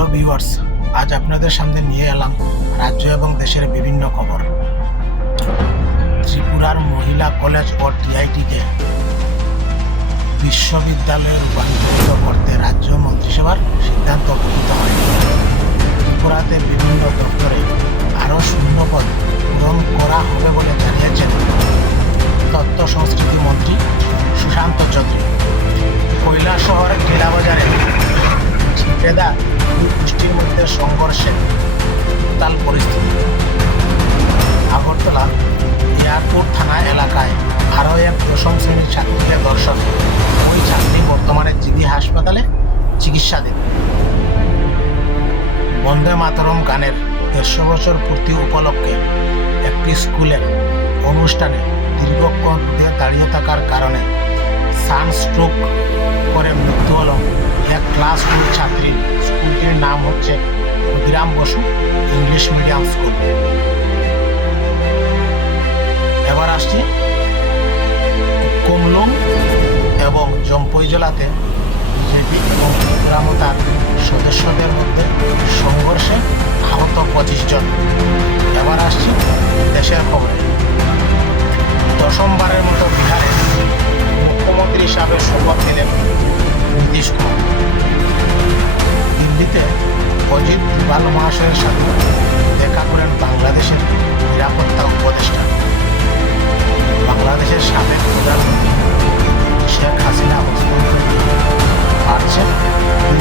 Hello viewers, আজ আপনাদের সামনে নিয়ে এলাম রাজ্য এবং দেশের বিভিন্ন খবর। ত্রিপুরার মহিলা কলেজ ও টিআইটিকে বিশ্ববিদ্যালয়ে রূপান্তরিত করতে রাজ্য মন্ত্রিসভার সিদ্ধান্ত গৃহীত হয়। ত্রিপুরাতে বিভিন্ন দপ্তরে আরও শূন্যপদ পূরণ করা হবে বলে জানিয়েছেন তথ্য সংস্কৃতি মন্ত্রী সুশান্ত চৌধুরী। কৈলাসহরের টিলাবাজারে ঠিকাদার দুই গোষ্ঠীর মধ্যে সংঘর্ষে উত্তাল পরিস্থিতি। আগরতলা এয়ারপোর্ট থানা এলাকায় আরও এক দশম শ্রেণীর ছাত্রীকে ধর্ষণ। ওই ছাত্রী বর্তমানে জিবি হাসপাতালে চিকিৎসাধীন। বন্দে মাতরম গানের ১৫০ বছর পূর্তি উপলক্ষে একটি স্কুলের অনুষ্ঠানে দীর্ঘক্ষণ দাঁড়িয়ে থাকার কারণে সানস্ট্রোক করে মৃত্যু হল এক ক্লাস 2 ছাত্রী। স্কুলটির নাম হচ্ছে Khudiram Bose English medium school. এবার আসছি কুমলুং এবং জম্পই জেলাতে বিজেপি এবং ত্রিপুরামতার সদস্যদের মধ্যে সংঘর্ষে আহত 25 জন। এবার আসছি দেশের খবরে। দশমবারের মতো বিহারে মুখ্যমন্ত্রী হিসাবে শপথ নিলেন নীতিশ কুমার। দিল্লিতে অজিত ডোভাল মহাশয়ের সাথে দেখা করেন বাংলাদেশের নিরাপত্তা উপদেষ্টা। বাংলাদেশের সাবেক প্রধানমন্ত্রী শেখ হাসিনা হস্তান্তর বাড়ছে 2